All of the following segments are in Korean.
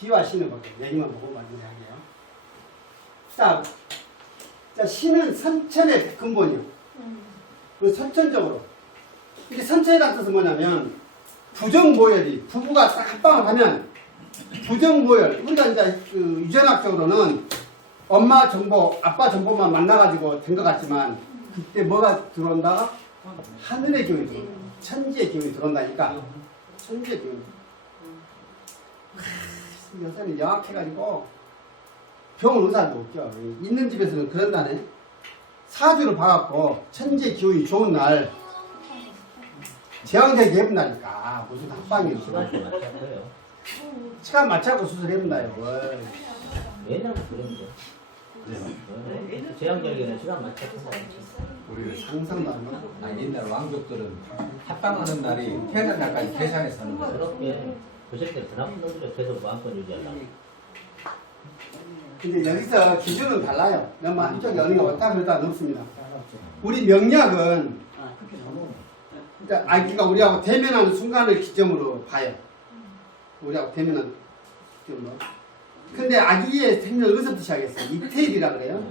비와 신을 볼게요. 얘기만 보고 맞는 이야기예요. 자, 신은 선천의 근본이요. 그 선천적으로. 이게 선천이라는 뜻은 뭐냐면, 부정모열이, 부부가 딱 합방을 하면, 부정모열. 우리가 이제 그 유전학적으로는 엄마 정보, 아빠 정보만 만나가지고 된 것 같지만, 그때 뭐가 들어온다? 하늘의 기운이 들어온다. 천지의 기운이 들어온다니까. 천지의 기운이. 여자는 영악해가지고, 병원 의사도 없죠. 있는 집에서는 그런다네. 사주를 봐갖고 천지의 기운이 좋은 날 제왕절개 해본다니까. 무슨 합방이요. 시간 맞춰서 수술해본다요. 옛날부터 그런데. 제왕절개는 시간 맞춰서. 우리가 상상도 안 나. 아니 옛날 왕족들은 합방하는 날이 태어난 날까지 계산해서 하는 거예요. 그렇게 그 새끼들 더 나쁜 놈들이 계속 마음껏 유지하려고. 근데 여기서 기준은 달라요. 너무 한쪽이 어느 게 옳다 그러다 없습니다. 우리 명략은 아기가 우리하고 대면하는 순간을 기점으로 봐요. 우리하고 대면하는 기점으로. 근데 아기의 생년을 어디서부터 시작했어요? 이태일이라 그래요.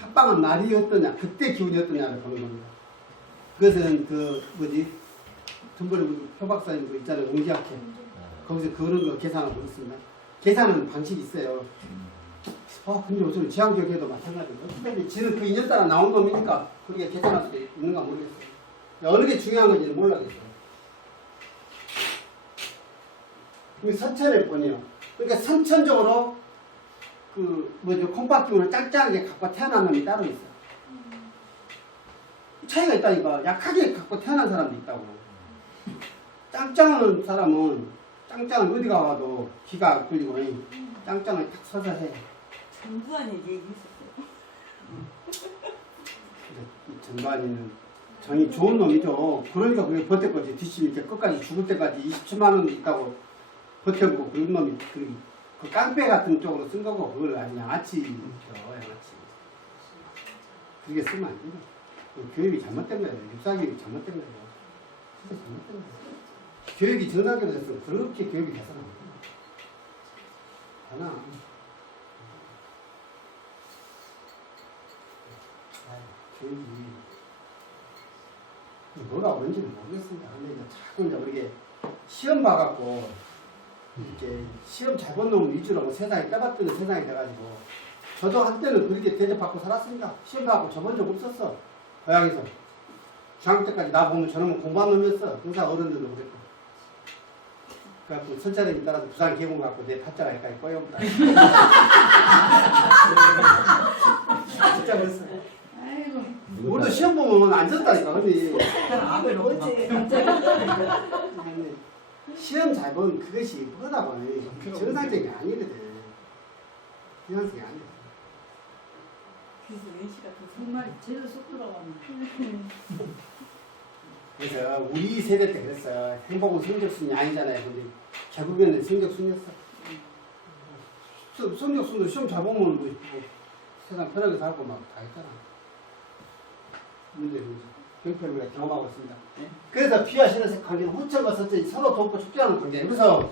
합방한 날이 어떠냐, 그때 기운이 어떠냐를 보는 겁니다. 그것은 그 뭐지? tum블리 표박사님 그 있잖아요. 옹지학회. 거기서 그런 거 계산을 보겠습니다. 계산하는 방식이 있어요. 근데 요즘 제왕절개도 마찬가지고. 근데 지는 그 인연 따라 나온 놈이니까 그렇게 계산할 수도 있는가 모르겠어요. 어느 게 중요한 건지는 몰라겠어요. 이 선천일 뿐이요. 그러니까 선천적으로 그 뭐죠 콩팥기운을 짱짱하게 갖고 태어난 놈이 따로 있어요. 차이가 있다니까. 약하게 갖고 태어난 사람도 있다고. 짱짱한 사람은 짱짱은 어디 가봐도 기가 끌리고 짱짱을 탁 서서 해. 전두환 얘기 있었어요. 전두환이는 정이 좋은 놈이죠. 그러니까 그게 버텼거지. 뒷심이 이렇게 끝까지 죽을 때까지 27만 원 있다고 버텼고 그런 놈이 그 깡패 같은 쪽으로 쓴 거고 그걸 아주 양아치 양아치. 그렇게 쓰면 안 돼요. 교육이 잘못된 거예요. 육사교육이 잘못된 거예요. 진짜 잘못된 거예요. 교육이 정상적으로 됐으면 그렇게 교육이 돼서는 안 돼요. 하나. 교육이 뭐가 오는지는 모르겠습니다. 근데 이제 자꾸 이제 우리게 시험 봐갖고 이렇게 시험 잘 본 놈 위주로 뭐 세상에 까닥뜨는 세상이 돼가지고 저도 한때는 그렇게 대접받고 살았습니다. 시험 봐갖고 저번 적 없었어. 고향에서 중학교 때까지 나 보면 저놈은 공부한 놈이었어. 항상 어른들도 그랬고. 그래갖고 선차장이 따라서 부산 계곡 갖고 내 타짜가 여기까지 꼬여온다. 진짜 그랬어요. 아이고. 우리도 시험 보면 안 졌다니까. 근데 어제 갑자기 아니, 시험 잘 보면 그것이 뭐다고 정상적이 아니거든. 정상적이 아니거든. 그래서 은씨가 그 정말 제대로 쏙 들어가네. 그래서 우리 세대 때 그랬어요. 행복은 성적순이 아니잖아요. 근데 결국에는 성적순이었어. 성적순도 시험 잘 보면 뭐 세상 편하게 살고 막 다 했잖아. 문제. 경패를 우리가 경험하고 있습니다. 그래서 피와 신의 관계는 후천과 선천이 서로 돕고 축제하는 관계예요. 그래서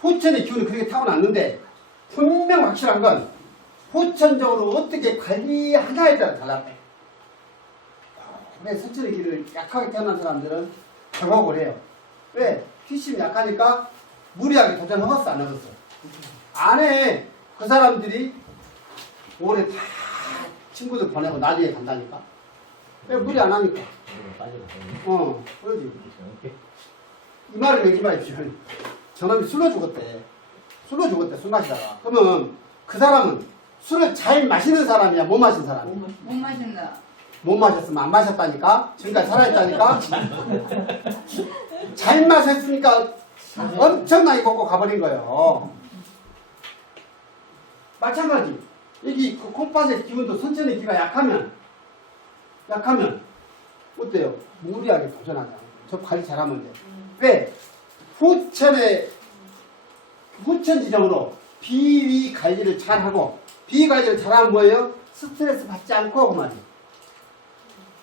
후천의 기운이 그렇게 타고났는데 분명 확실한 건 후천적으로 어떻게 관리하냐에 따라 달랐다. 왜 선천의 기운을 약하게 태어난 사람들은 경험을 해요. 왜? 휘심이 약하니까 무리하게 도전해봤어 안 해봤어? 안 해. 그 사람들이 올해 다 친구들 보내고 나중에 간다니까. 왜 무리 안 하니까? 그러지. 이 말을 얘기 마십시오. 저놈이 술로 죽었대. 술로 죽었대, 술 마시다가. 그러면 그 사람은 술을 잘 마시는 사람이야, 못 마신 사람이야? 못 마신다. 못 마셨으면 안 마셨다니까? 지금까지 살아있다니까? 잘 마셨으니까 엄청나게 걷고 가버린 거예요. 마찬가지. 여기 그 콩팥의 기운도 선천의 기가 약하면 어때요? 무리하게 도전하자. 저 관리 잘하면 돼. 왜? 후천 지정으로 비위 관리를 잘하고 비위 관리를 잘하면 뭐예요? 스트레스 받지 않고 그 말이에요.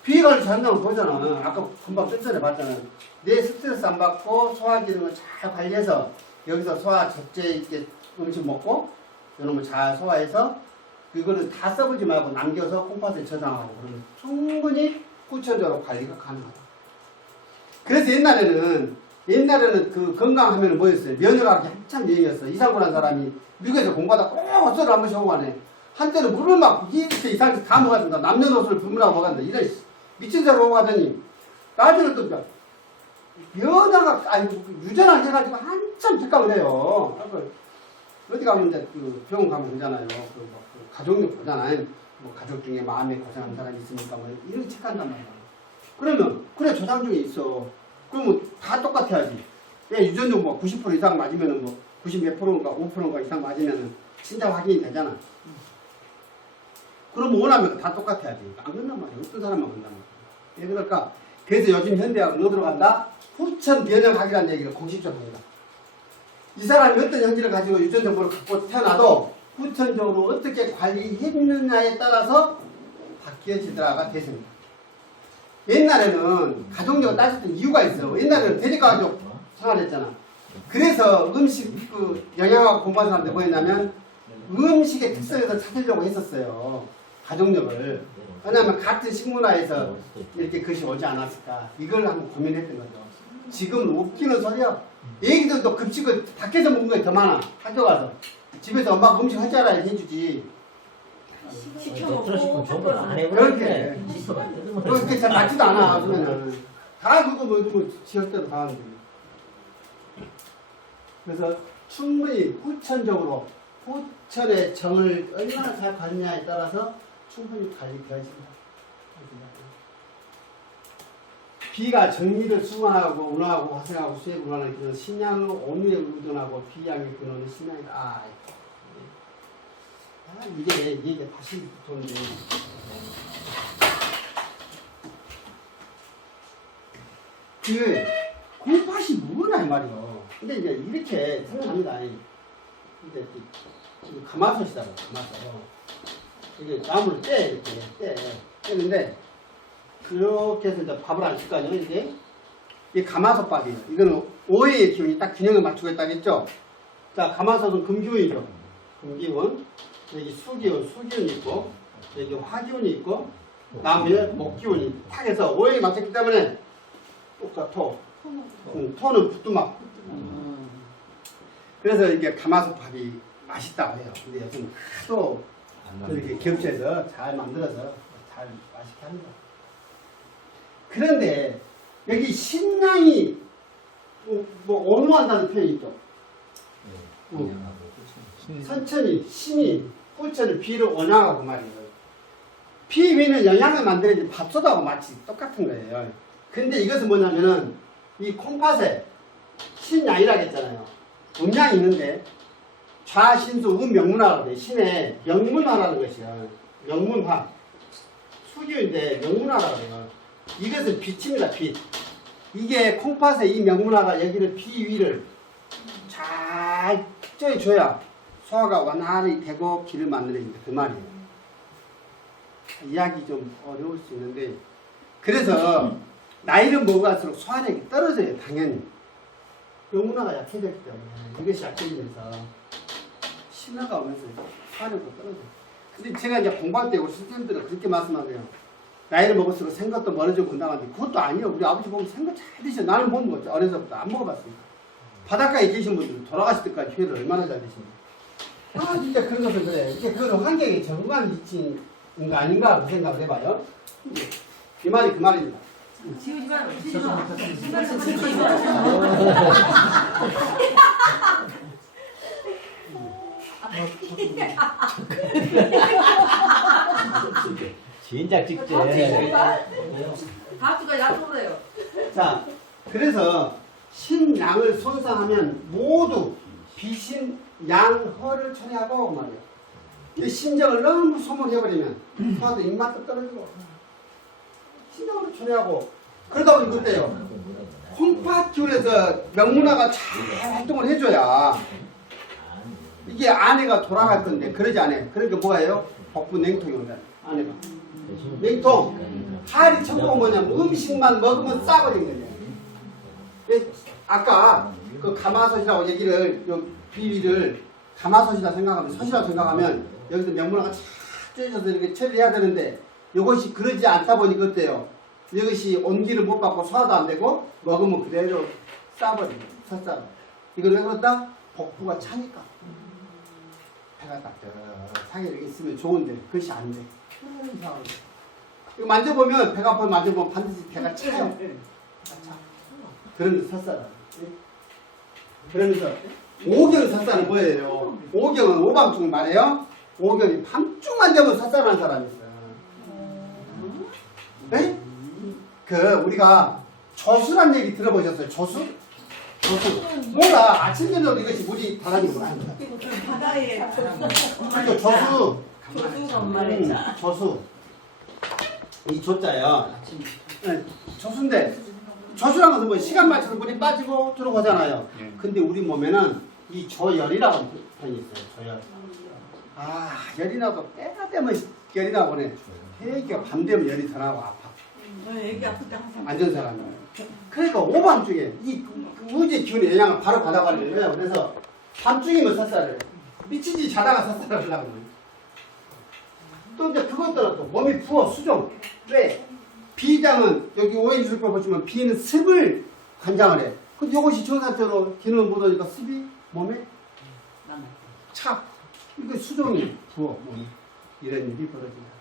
비위 관리 잘한다고 보잖아. 아까 금방 뜬전에 봤잖아. 내 스트레스 안 받고 소화 기능을 잘 관리해서 여기서 소화 적재 있게 음식 먹고 이놈을 잘 소화해서 그거를 다 써보지 말고 남겨서 콩팥에 저장하고 그러면 충분히 후천적으로 관리가 가능하다. 그래서 옛날에는 그 건강하면 뭐였어요? 면역학이 한참 유행이었어. 이상구라는 사람이 미국에서 공부하다 꼭 헛소리를 한 번씩 하고 가네. 한때는 물을 막 이렇게 이상하게 다 먹었습니다. 남녀노소를 분문하고 먹었는데 이런 미친 소리 하고 가더니 나중에 또 면역학 아니 유전학 해가지고 한참 특강을 해요. 어디 가면 이제 그 병원 가면 그러잖아요. 그 가족력 보잖아요. 뭐 가족 중에 마음에 고생하는 사람이 있으니까 뭐 이런 책 한단 말이야. 그러면 그래 조상 중에 있어. 그러면 다 똑같아야지. 왜 유전적 뭐 90% 이상 맞으면은 뭐 90 몇 프로인가 5%인가 이상 맞으면은 진짜 확인이 되잖아. 그럼 원하면 다 똑같아야지. 안 그런단 말이야. 어떤 사람만 그런단 말이야. 왜 그럴까? 그래서 요즘 현대학은 어디로 간다? 후천 면역학이라는 얘기를 공식적으로 합니다. 이 사람이 어떤 형질을 가지고 유전 정보를 갖고 태어나도 후천적으로 어떻게 관리했느냐에 따라서 바뀌어지더라가 됐습니다. 옛날에는 가족력을 따졌던 이유가 있어요. 옛날에는 대립가족 생활했잖아. 그래서 음식 그 영양학 공부하는 사람들 뭐였냐면 음식의 특성에서 찾으려고 했었어요. 가족력을. 왜냐하면 같은 식문화에서 이렇게 것이 오지 않았을까. 이걸 한번 고민했던 거죠. 지금은 웃기는 소리야. 애기들도 급식을 밖에서 먹는 게 더 많아. 학교 가서. 집에서 엄마가 음식 할 줄 알아야 해주지. doctorship 정보를 안 그렇게. 해보는데 그렇게 잘 맞지도 않아. 그러면은. 다 그거 뭐 지역대로 다 하는데. 그래서 충분히 후천적으로 후천의 정을 얼마나 잘 관리냐에 따라서 충분히 관리되어진다. 비가 정미를 수반하고 운하고 화생하고 수액 운하는 그런 신양을 온유에 의존하고 비양의 근원은 신양이다. 이게 다시 붙었는데. 그 콩팥이 뭐냐 이 말이요. 근데 이제 이렇게 생각합니다. 근데 가마솥이다고 가마솥. 이게 나무를 이렇게 떼는데 그렇게 해서 이제 밥을 안 칠 거 아니에요, 이게? 이게 가마솥밥이에요. 이거는 오해의 기운이 딱 균형을 맞추고 있다고 했죠? 자, 가마솥은 금기운이죠. 금기운. 여기 수기운이 있고, 여기 화기운이 있고, 다음에 목기운이 탁 해서 오해에 맞췄기 때문에, 토는 부뚜막. 그래서 이게 가마솥밥이 맛있다고 해요. 근데 요즘 하도 그렇게 겹쳐서 잘 만들어서 잘 맛있게 합니다. 그런데 여기 신랑이 뭐 온화한다는 표현이 있죠. 선천이 신이 후천을 비를 온화하고 말이에요. 피 위는 영양을 만드는 밥솥하고 마치 똑같은 거예요. 근데 이것은 뭐냐면은 이 콩팥에 신양이라고 했잖아요. 음양이 있는데 좌신수 음명문화라고 돼. 신의 명문화라는 것이야. 명문화. 수기인데 명문화라고 해요. 이것은 빛입니다. 빛. 이게 콩팥의 이 명문화가 여기를 비 위를 잘 쪄줘야 소화가 완화히 되고 기를 만들어진다. 그 말이에요. 이야기 좀 어려울 수 있는데 그래서 나이를 먹어갈수록 소화력이 떨어져요. 당연히. 명문화가 약해졌기 때문에 이것이 약해지면서 신화가 오면서 소화력도 떨어져요. 근데 제가 이제 공부할 때 우리 선생님들은 그렇게 말씀하세요. 나이를 먹을수록 생것도 멀어지고 건강한데 그것도 아니에요. 우리 아버지 보면 생것 잘 드셔. 나는 못 먹었죠. 어려서부터 안 먹어봤으니까. 바닷가에 계신 분들은 돌아가실 때까지 회를 얼마나 잘 드십니까? 아 진짜 그런 것들 그래. 이게 그런 환경에 적응한 미친 거 아닌가 그 생각을 해봐요. 이 말이 그 말입니다. 지우지 마. 지우지 마. 진작 직제. 다투가 약속을 해요. 자, 그래서 신양을 손상하면 모두 비신 양허를 처리하고 말이에요. 이 신정을 너무 소모해버리면 소화도 입맛도 떨어지고 신정을 처리하고 그러다 보니 그때요. 콩팥 기운에서 명문화가 잘 활동을 해줘야 이게 안에가 돌아갈 건데 그러지 않아요. 그러니까 뭐예요? 복부 냉통이 온다. 안에가. 냉통. 하리 천국은 뭐냐면 음식만 먹으면 싸버린 거예요. 아까 그 가마솥이라고 얘기를 요 비위를 가마솥이라 생각하면 솥이라고 생각하면 여기서 명문화가 쫙 쪄져서 이렇게 처리해야 되는데 이것이 그러지 않다 보니까 어때요? 이것이 온기를 못 받고 소화도 안 되고 먹으면 그대로 싸버립니다. sad싸. 이걸 왜 그렇다? 복부가 차니까. 배가 딱딱하게 이렇게 있으면 좋은데 그것이 안 돼. 이상하게. 이거 만져보면 배가 아프면 만져보면 반드시 배가 차요. 차. 그러면서 sad싸라. 그러면서 오경 삿사는 뭐예요? 오경은 오밤중 말이에요. 오경이 밤중만 되면 삿사하는 사람이 있어요. 네? 그 우리가 저수란 얘기 들어보셨어요? 저수? 저수. 뭐가 아침 저녁 이것이 물이 달라지고 하는 거야. 바다에 그러니까 저수. 저수. 이 조자요. 네, 저수인데 저수란 것은 뭐 시간 맞춰서 물이 빠지고 들어가잖아요. 근데 우리 몸에는 이 저열이라고 하는 편이 있어요. 저열. 아, 열이 나고 때가 되면 열이 나고네. 되게 밤 되면 열이 더 나고 아파. 애기 아플 때 항상 안전 사람이에요. 그러니까 오밤중에 이 우주의 기운의 영향을 바로 받아가려면 그래서 밤중이면 삿살을 미치지 자다가 삿살을 하려고 해요. 또 이제 그것 떠나 또 몸이 부어 수종. 왜? 비장은 여기 오행술표 보시면 비는 습을 관장을 해. 근데 이것이 정상적으로 기능을 못하니까 습이 몸에 차. 이거 수종이 부어 몸이 이런 일이 벌어진다.